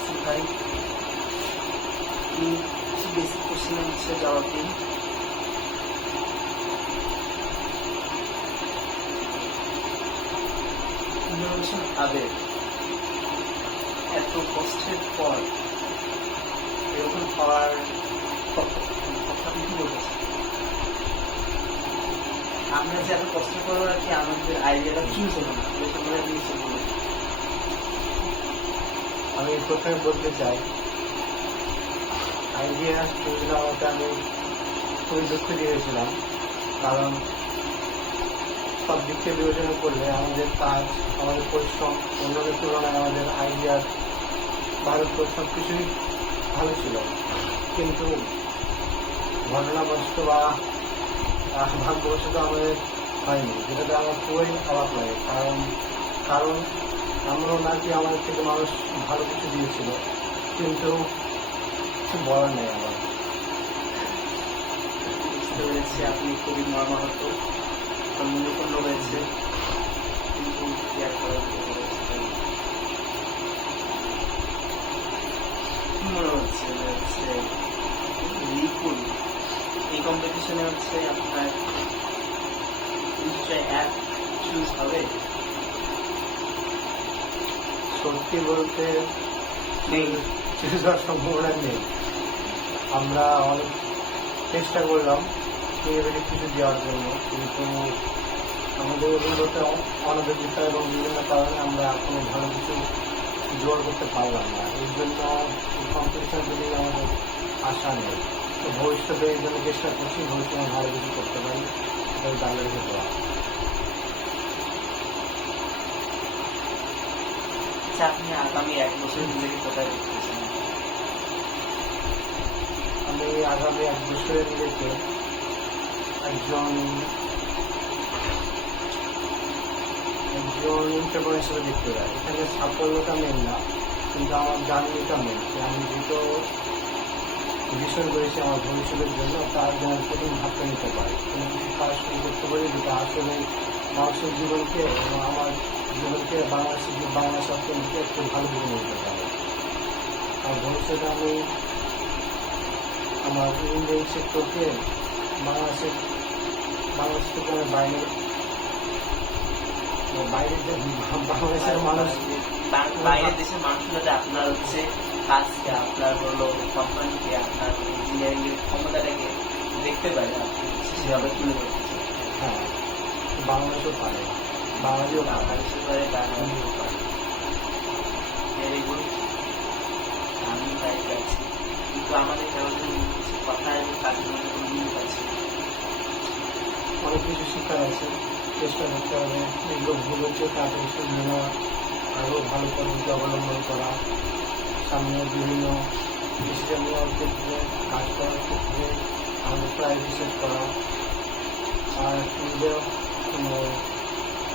আসিফ ভাই, কিছু বেসিক কোশ্চেনের হচ্ছে জবাব দিন। ইনোভেশন আবেগ এত কষ্টের পর এরকম হওয়ার কথা কি বলতেছে? আমরা যে এত কষ্ট করবো আর কি আমাদের আইডিয়াটা চুজ হলো না, এই সম্বন্ধে আপনি কিছু বলুন। আমি প্রথমে বলতে চাই, আইডিয়া চুজ না হতে আমি খুবই দুঃখ দিয়েছিলাম, কারণ সব দিক থেকে বিবেচনা করলে আমাদের কাজ, আমাদের পরিশ্রম অন্যদের তুলনায় আমাদের আইডিয়ার ভারত সব কিছুই ভালো ছিল, কিন্তু ঘটনাবশত বা ভাগ্যবশত আমাদের হয়নি, যেটাতে আমার খুবই অবাক লাগে। কারণ এমনও না কি আমাদের থেকে মানুষ ভালো কিছু দিয়েছিল, কিন্তু কিছু বলার নেই আমার। বুঝতে পেরেছি আপনি খুবই মর্মাহত, মনোপূর্ণ হয়েছে, কিন্তু কি আর করার মনে হচ্ছে যে হচ্ছে লিকুল এই কম্পিটিশনে হচ্ছে আপনার নিশ্চয় অ্যাপ চুজ হবে। সত্যি বলতে নেই, চুজ হওয়ার সম্ভাবনা নেই। আমরা অনেক চেষ্টা করলাম ইনোভেটিভ কিছু দেওয়ার জন্য, কিন্তু আমাদের অভিজ্ঞতা অনভিজ্ঞতা এবং বিভিন্ন কারণে আমরা কোনো ভালো কিছু জোগাড় করতে পারলাম না। এই জন্য কম্পিটিশন যদি আমাদের আশা নেই, তো ভবিষ্যতে এই জন্য চেষ্টা করছি ভবিষ্যতে ভালো কিছু করতে পারি, এটাই জানলে হতে পারে। আপনি আগামী 1 বছর নিজেকে কোথায় দেখতেছেন? আমি আগামী 1 বছরে নিজেকে একজন এন্টারপ্রেনার হিসেবে দেখতে পাই। এখানে সাফল্যতা মেন না, কিন্তু আমার জার্নিটা মেন, যে আমি দুটো ভিশন করেছি আমার ভবিষ্যতের জন্য, তার জন্য প্রথম ধাপটা নিতে পারি, কোনো কিছু কাজ শুরু করতে পারি যেটা আসলে মানুষের জীবনকে এবং আমার জীবনকে বাংলাদেশ অর্থনীতিকে একটু ভালো দিকে নিতে পারে। আর ভবিষ্যতে আমি আমার ইঞ্জিনিয়ারিং সেক্টরকে বাংলাদেশ থেকে আমি বাংলাদেশের মানুষ, বাইরের দেশের মানুষগুলো যে আপনার হচ্ছে কাজকে, আপনার হলো কোম্পানিকে, আপনার ইঞ্জিনিয়ারিং এর ক্ষমতাটাকে দেখতে পারে, আপনি সেভাবে তুলে ধরতেছেন। হ্যাঁ, বাংলাদেশও পারে, বাংলাদেশও বাংলাদেশের পারে, বাংলাদেশেও পারে। ভেরি গুড, আমি বাইরে আছি, কিন্তু আমাদের কেমন কথা এবং কাজের মধ্যে কোনো মিল আছে। অনেক কিছু শিক্ষার আছে, চেষ্টা করতে হবে এগুলো ভুল হচ্ছে তাড়াতাড়ি শুনে নেওয়া, আরও ভালো পদ্ধতি অবলম্বন করা, সামনে বিভিন্ন ডিসিশন নেওয়ার ক্ষেত্রে, কাজ করার ক্ষেত্রে আমাদের প্রায়োরিটি সেট করা, আর নিজের কোনো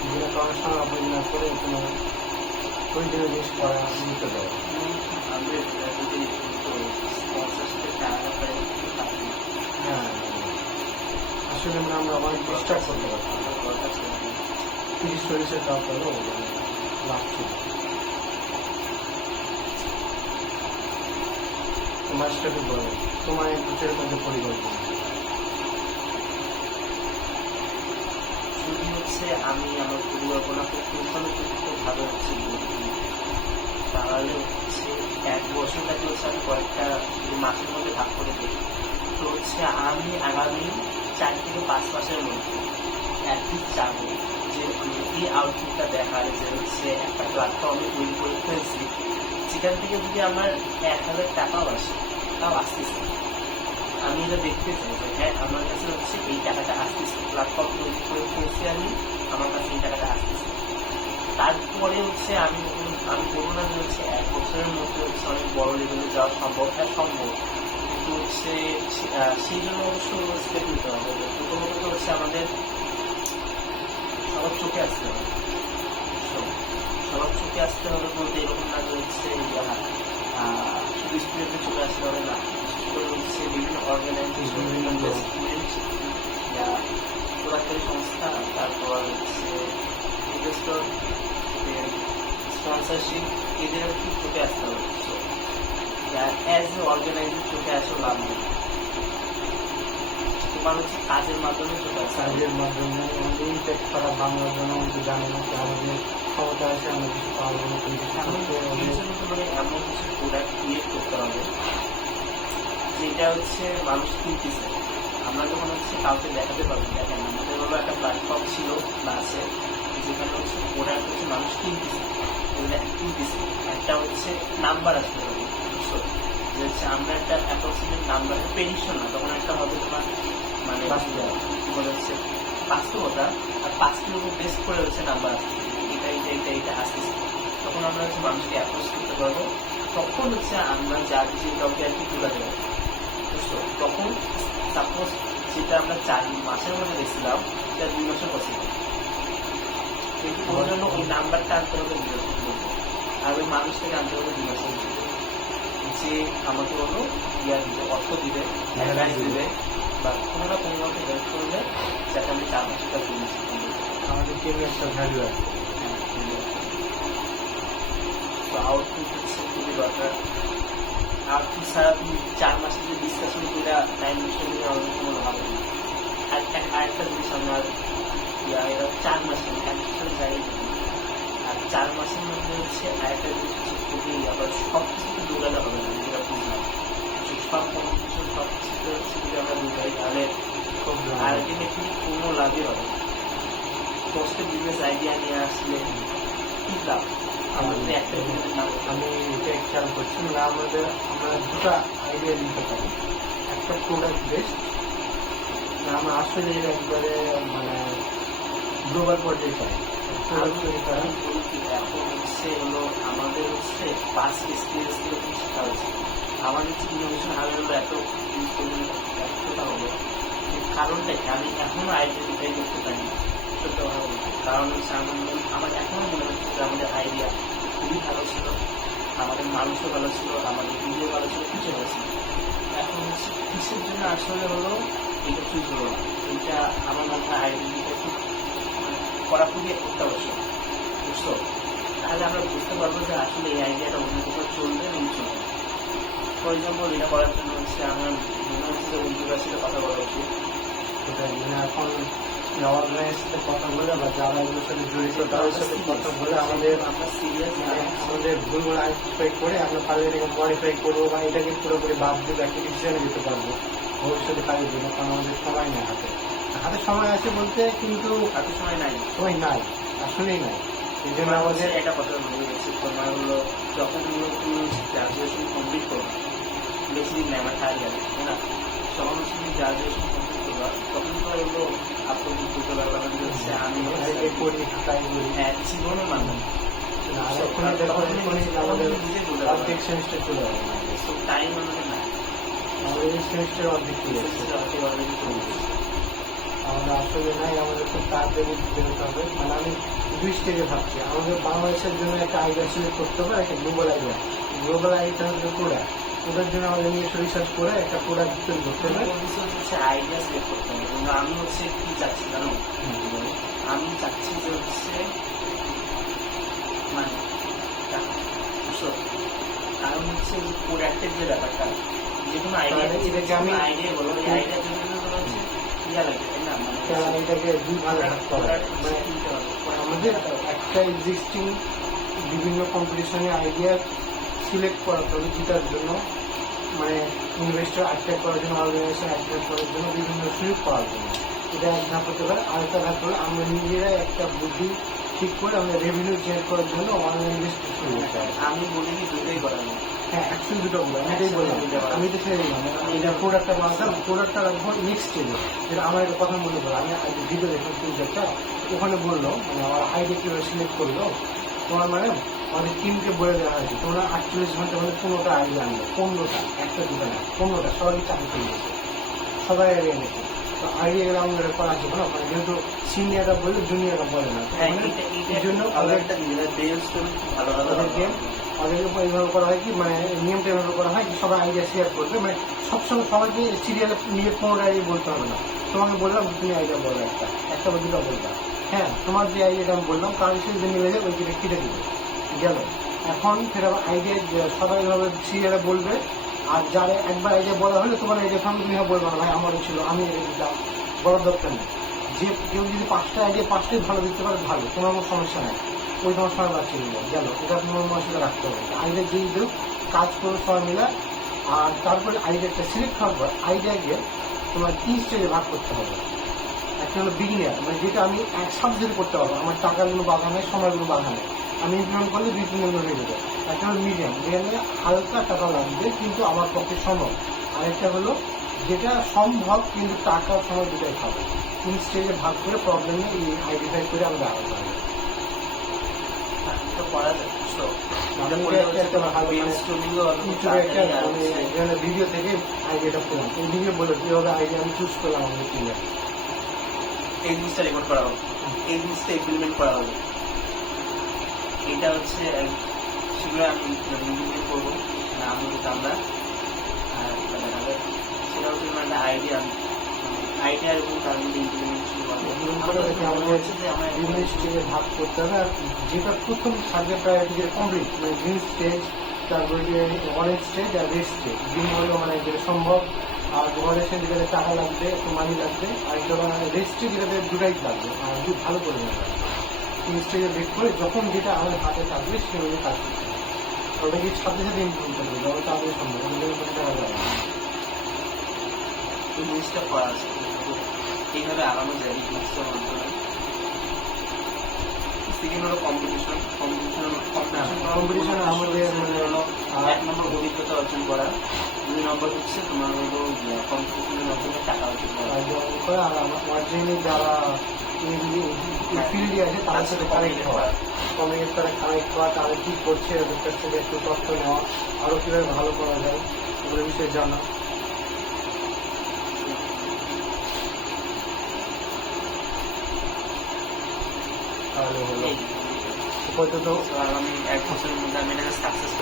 বিভিন্ন কারণে সারাপরি না করে কোনো প্রয়োজনীয় জিনিস করা নিতে দেওয়া। হ্যাঁ, আসলে আমরা অনেক চেষ্টা করতে পারছি, 30-40 টাকা করেও লাভ ছিল। তোমার স্টাডি বলো, তোমার 1 বছরের মধ্যে পরিকল্পনা? শুধু হচ্ছে আমি আমার পরিকল্পনাকে খুব ভালো হচ্ছে, তাহলে হচ্ছে 1 বছরটাকে হচ্ছে আমি কয়েকটা মাসের মধ্যে ভাগ করে দিই। তো হচ্ছে আমি আগামী 4 থেকে 5 মাসের মধ্যে অ্যাটলিস্ট চাবো যে এই আউটপুটটা দেখার, যে হচ্ছে একটা প্ল্যাটফর্মে তৈরি করে ফেলছি, যেখান থেকে যদি আমার 1000 টাকাও আসে, তাও আসতেছে। আমি এটা দেখতে চাই যে হ্যাঁ আমার কাছে হচ্ছে এই টাকাটা আসতেছে, প্ল্যাটফর্ম তৈরি করে ফেলছি আমি, আমার কাছে এই টাকাটা আসতেছে। তারপরে হচ্ছে আমি বলবো না যে হচ্ছে 1 বছরের মধ্যে হচ্ছে অনেক বড় লেভেলে যাওয়া সম্ভব, হ্যাঁ সম্ভব, কিন্তু হচ্ছে সেই জন্য অবশ্য স্টেপ নিতে হবে। প্রথমত হচ্ছে আমাদের সবার চোখে আসতে হবে, সবার চোখে আসতে হবে বলতে এরকম না যে হচ্ছে শুধু স্টুডেন্টের চোখে আসতে হবে না, বিশেষ করে হচ্ছে বিভিন্ন অর্গানাইজেশন, বিভিন্ন ইনভেস্টমেন্ট, সরকারি সংস্থা, তারপর হচ্ছে ইনভেস্টর, স্পন্সরশিপ, এদের একটু চোখে আসতে হবে। অ্যাজ এ অর্গানাইজার চোখে আসো লাভ নেই, তোমার হচ্ছে কাজের মাধ্যমে চোখে আসতে হবে। কাজের মাধ্যমে আমাদের ইম্প্যাক্ট করা বাংলার জন্য আমাদের জানে না যে আমাদের ক্ষমতা আছে, আমরা কিছু পারবো না, কিন্তু এই জন্য তোমাকে এমন কিছু প্রোডাক্ট ক্রিয়েট করতে হবে যেটা হচ্ছে মানুষ কিনতেছে। আমরা যখন হচ্ছে কাউকে দেখাতে পারবো, দেখেন আমাদের হলো একটা প্ল্যাটফর্ম ছিল বা আছে যেখানে হচ্ছে প্রোডাক্ট হচ্ছে মানুষ কিনতেছে, একটা হচ্ছে নাম্বার আসবে, বুঝছো? যে হচ্ছে আমরা একটা অ্যাপ্রক্সিমেট নাম্বার, প্রেডিকশন না, তখন একটা হবে তোমার মানে কি বলে হচ্ছে বাস্তবতা, আর 5টির উপর বেস করে হচ্ছে নাম্বার আসবে, এটা আসতেছে। তখন আমরা হচ্ছে মানুষকে অ্যাপ্রোচ করতে পারবো, তখন হচ্ছে আমরা যার যে কাউকে আর কি তুলে দেবো, বুঝতো? তখন সাপোজ যেটা আমরা 4 মাসের মধ্যে দেখছিলাম সেটা 2 মাসে পসিবল, কিন্তু ওই জন্য ওই নাম্বারটা আনতে হবে 2 মাসের মধ্যে, আর ওই মানুষটাকে আনতে হবে 2 মাসের মধ্যে, যে আমাকে হলো ইয়ার দিবে, অর্থ দিবে, অ্যাডভাইস দিবে, বা কোনো না কোনো মতো হেল্প করলে যাতে আমি 4 মাসে কাজ করি। আমাদের টিমে একটা ভ্যালু আছে। তো আউটপুট হচ্ছে খুবই দরকার। আউটপুট ছাড়া তুমি 4 মাসে যে ডিসকাশন করে টাইম মিশন নিয়ে আমাদের কোনো লাভ হবে না। আরেকটা জিনিস আমার এটা 4 মাসে 1 বছরের জায়গায়, আর 4 মাসের মধ্যে হচ্ছে আরেকটা জিনিস হচ্ছে খুবই আবার সব কিছুতে দৌড়াতে হবে না, যেটা বুঝলাম সব কম্পিটিশন সব কিছুতে হচ্ছে যদি আমরা দৌড়াই তাহলে আলটিমেটলি কোনো লাভই হবে না। কষ্টে বিজনেস আইডিয়া নিয়ে আসলে কি লাভ? আমাদের একটা আমি এটা খেয়াল করছি না, আমরা দুটো আইডিয়া দিতে পারি। একটা প্রোডাক্ট বেস্ট, আমরা আসলে একবারে মানে গ্লোবাল পর্যায়ে চাই প্রোডাক্ট তৈরি করা। এখন হচ্ছে হলো আমাদের হচ্ছে পাস্ট এক্সপিরিয়েন্স থেকে শেখা হচ্ছে। আমাদের হচ্ছে ইনোভেশন হাবে হলো এতটা হলো, কারণটা কি আমি এখনো আইডেন্টিফাই করতে পারি না, সত্য কথা বলতে। কারণ হচ্ছে আমার এখনো মনে হচ্ছে যে আমাদের আইডিয়া খুবই ভালো ছিল, আমাদের মানুষও ভালো ছিল, আমাদের ভিডিও ভালো ছিল, কিছু ভালো ছিল। এখন হচ্ছে কিসের জন্য আসলে হলো এটা চুজ হলো না, এটা আমার মনে হয় আইডেন্টিফাই খুব করা খুবই অত্যাবশ্যক, বুঝছো? তাহলে আমরা বুঝতে পারবো যে আসলে এই আইডিয়াটা অন্য কোথাও চলবে এবং চলবে। ফর এক্সাম্পল এটা করার জন্য হচ্ছে আমার মনে হচ্ছে যে উদ্যোগের সাথে কথা বলা উচিত। সেটাই মানে এখন অর্গানাইজের সাথে কথা বলে বা যারা এগুলোর সাথে জড়িত তাদের সাথে কথা বলে আমরা সিরিয়াস আমাদের ভুলগুলো আইডেন্টিফাই করে আমরা পারলে এটাকে মডিফাই করবো বা এটাকে পুরোপুরি বাদ দিয়ে একটা ডিসিশনে দিতে পারবো ভবিষ্যতে কাজের জন্য। কারণ আমাদের সময় নেই হাতে, হাতে সময় আছে বলতে কিন্তু হাতে সময় নাই, সময় নাই, আসলেই নাই। এই জন্য আমাদের একটা কথা মনে গেছে, তোমার হলো যখন হলো তুমি গ্রাজুয়েশন কমপ্লিট করবে, বেশি দিন নেই আমার 4 ইয়ার, তাই না? তখন হচ্ছে তুমি গ্রাজুয়েশন কমপ্লিট করবা, তখন তো হলো আপনার বুঝতে পারলাম যে হচ্ছে আমি করি ট্রাই করি জীবনের মাধ্যমে অর্ধেক সেমিস্টার চলে যাবে, টাইম আমাদের নাই, আমাদের এই সেমিস্টার অর্ধেক চলে যাচ্ছে, আমাদের আসলে নাই। আমাদের খুব তাড়াতাড়ি বেরোতে হবে। মানে আমি 2 স্টেজে ভাবছি। আমাদের বাংলাদেশের জন্য একটা আইডিয়া সিলেক্ট করতে হবে, একটা গ্লোবাল আইডিয়া। গ্লোবাল আইডিয়া হচ্ছে প্রোডাক্ট, ওটার জন্য আমাদের নিজস্ব রিসার্চ করে একটা প্রোডাক্ট তৈরি করতে হবে। হচ্ছে আইডিয়া সিলেক্ট করতে হবে। কিন্তু আমি হচ্ছে কি চাচ্ছি জানো, আমি চাচ্ছি যে হচ্ছে মানে বুঝছো, কারণ হচ্ছে যে প্রোডাক্টের যে ব্যাপারটা, যে কোনো আইডিয়া এটাকে আমি আইডিয়া বলো, এই আইডিয়ার জন্য হচ্ছে ইয়া লাগবে, তাই না? মানে এটাকে 2 ভাগে ভাগ করা হয়। মানে আমাদের একটা এক্সিস্টিং বিভিন্ন কম্পিটিশনে আইডিয়া সিলেক্ট করা হবে যেটার জন্য মানে ইনভেস্টর অ্যাট্রাক্ট করার জন্য, অর্গানাইজেশন অ্যাট্রাক্ট করার জন্য বিভিন্ন সুযোগ পাওয়ার জন্য। এটা এক ধাপ হতে পারে। আরেকটা ধাপ হলে আমরা নিজেরাই একটা বুদ্ধি ঠিক করে আমরা রেভিনিউ জেনারেট করার জন্য অনলাইন ইনভেস্ট শুরু করতে হবে। আমি বলি কি দুটোই করাবো। হ্যাঁ, অ্যাকচুয়ালি দুটো বলবো, আমি এটাই বললাম। আমি তো ছেড়ে দিলাম, আমি এটা প্রোডাক্টটা বানাতাম, প্রোডাক্টটা রাখবো নেক্সট স্টেজে। যেটা আমার একটা কথা মনে পড়ে, আমি ভিডিও দেখলাম প্রোডাক্টটা, ওখানে বললো মানে আমার আইডিয়া কীভাবে সিলেক্ট করলো। তোমার মানে আমাদের টিমকে বলে দেওয়া হয়েছে তোমরা 48 ঘন্টার মধ্যে 15টা আইডিয়া আনবে, 15টা, একটা দুটো না, 15টা। সবাই চাকরি পেয়ে গেছে, সবাই আইডিয়া নিচ্ছে। তো আইডিয়া গেলে আমাদের করা যাবে না, মানে যেহেতু সিনিয়ররা বলে জুনিয়ররা বলে না, এই জন্য একটা ভালো ভালো গেম ওদের উপর এইভাবে করা হয় কি, মানে নিয়মটা এভাবে করা হয় কি সবাই আইডিয়া শেয়ার করবে। মানে সবসময় সবাইকে সিরিয়ালে নিজের 15টা আইডিয়া বলতে হবে না। তোমাকে বললাম তুমি আইডিয়া বলো, একটা বা দুটো বলবা। হ্যাঁ, তোমার যে আইডিয়াটা আমি বললাম কার হিসেবে মিলে যায় ওই কেটে দিবে, গেল। এখন ফের আবার আইডিয়া সবাইভাবে সিরিয়ালে বলবে, আর যারা একবার আইডিয়া বলা হলে তোমার আইডিয়া সঙ্গে তুমি বলবে না ভাই আমারও ছিল, আমি এটা দিতাম, বড় দরকার নেই। যে কেউ যদি 5টা আইডিয়া 5টাই ভালো দিতে পারে ভালো, কোনো সমস্যা নেই, ওই তোমার সময় বাঁচিয়ে নিল গেল, এটা তোমার মাসে রাখতে হবে। আইডিয়া যেই দেব কাজ করো সবাই মিলে। আর তারপরে আইডিয়াটা সিলেক্ট হওয়ার পর আইডিয়াকে তোমার 3 স্টেজে ভাগ করতে হবে। একটা হলো বিগিনার, মানে যেটা আমি এক সাবজেক্টে করতে পারবো, আমার টাকার কোনো বাধা নেই, সময়গুলো বাধা নেই, আমি ইমপ্লিমেন্ট করলে 2-3 দিন হয়ে যাবে। একটা হলো মিডিয়াম, যেখানে হালকা টাকা লাগবে কিন্তু আমার পক্ষে সম্ভব। আরেকটা হলো যেটা সম্ভব কিন্তু টাকা সময় দুটাই খাবে। 3 স্টেজে ভাগ করে প্রবলেম নিয়ে আইডেন্টিফাই করে আমরা আলাদা হবে। তো করা যায় তো ভিডিও থেকে আইডিয়াটা পেলাম, এই ভিডিও বলে কিভাবে আইডিয়া আমি চুজ করলাম আমাদের টিমে। এই জিনিসটা রেকর্ড করা হবে, এই জিনিসটা ইমপ্লিমেন্ট করা হবে। এটা হচ্ছে সেগুলো আমি ইমপ্লিমেন্ট করবো না আমরা। আর সেটা হচ্ছে একটা আইডিয়া এবং তার মধ্যে ভাগ করতে হবে। আর যেটা প্রথম সাবজেক্ট প্রায়োরিটি যেটা কমপ্লিট, মানে গ্রিন স্টেজ, তারপরে যে অরেঞ্জ স্টেজ আর রেড স্টেজ। গ্রিন হলো মানে যেটা সম্ভব, আর অরেঞ্জ স্টেজ যেটাতে টাকা লাগবে, একটু মানি লাগবে, আর একটা রেড স্টেজ যেটাতে দুটাই লাগবে আর খুব ভালো করে লাগবে। 3 স্টেজে বেক করে যখন যেটা আমার হাতে থাকবে সেভাবে কাজ করতে হবে। ওটা কি সাথে সাথে ইমপ্লিমেন্ট করবে, যত তাড়াতাড়ি সম্ভব, টাকা যাবে না। এই জিনিসটা করা আছে, এইভাবে আগানো যায় এই জিনিসটার মাধ্যমে। সেকেন্ড হলো কম্পিটিশন আমাদের 1 নম্বর অভিজ্ঞতা অর্জন করা, 2 নম্বর হচ্ছে তোমার হলো কম্পিটিশনের মাধ্যমে টাকা অর্জন করা। আর আমার জন্য যারা ফিল্ডে আছে তাদের সাথে কানেক্ট হওয়া, কমিউনিকেটারে কানেক্ট হওয়া, তারা কী করছে ওদের কাছ থেকে একটু তথ্য নেওয়া, আরও কীভাবে ভালো করা যায় ওগুলো বিষয়ে জানা। তাহলে হলো আগামী 1 বছরের মধ্যে আমি এটা সাকসেস